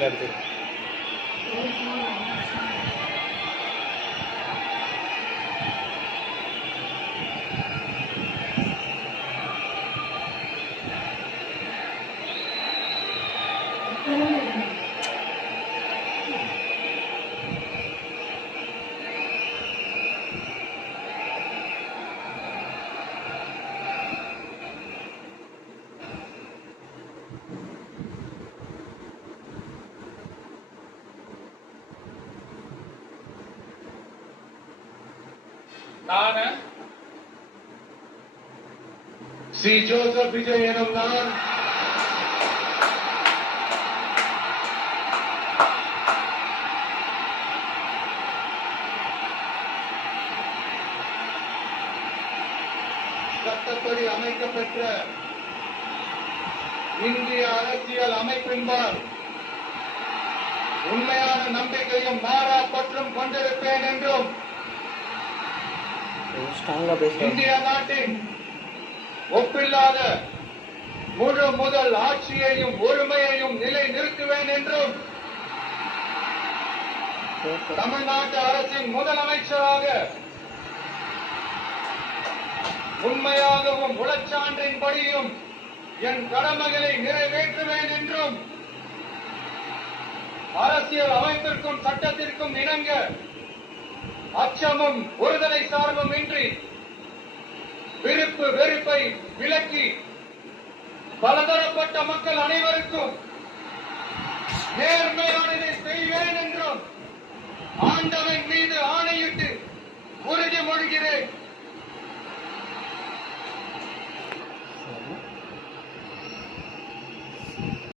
அடுத்து நான் C Joseph Vijay எனும் நான் சட்டப்படி அமைக்கப்பெற்ற இந்திய அரசியல் அமைப்பின்பால் உண்மையான நம்பிக்கையும் மாறா பற்றும் கொண்டிருப்பேன் என்றும் இந்திய நாட்டின் ஒப்பில்லாத முழு முதல் ஆட்சியையும் ஒருமையையும் நிலை நிறுத்துவேன் என்றும் தமிழ்நாட்டு அரசின் முதலமைச்சராக உண்மையாகவும் உளச்சான்றின்படியும் என் கடமைகளை நிறைவேற்றுவேன் என்றும் அரசியல் அமைப்பிற்கும் சட்டத்திற்கும் இணங்க அச்சமும் ஒருதலை சார்பும் இன்றி விருப்பு வெறுப்பை விலக்கி பலதரப்பட்ட மக்கள் அனைவருக்கும் நேர்மையானதை செய்வேன் என்றும் ஆண்டவன் மீது ஆணையிட்டு உறுதிமொழிகிறேன்.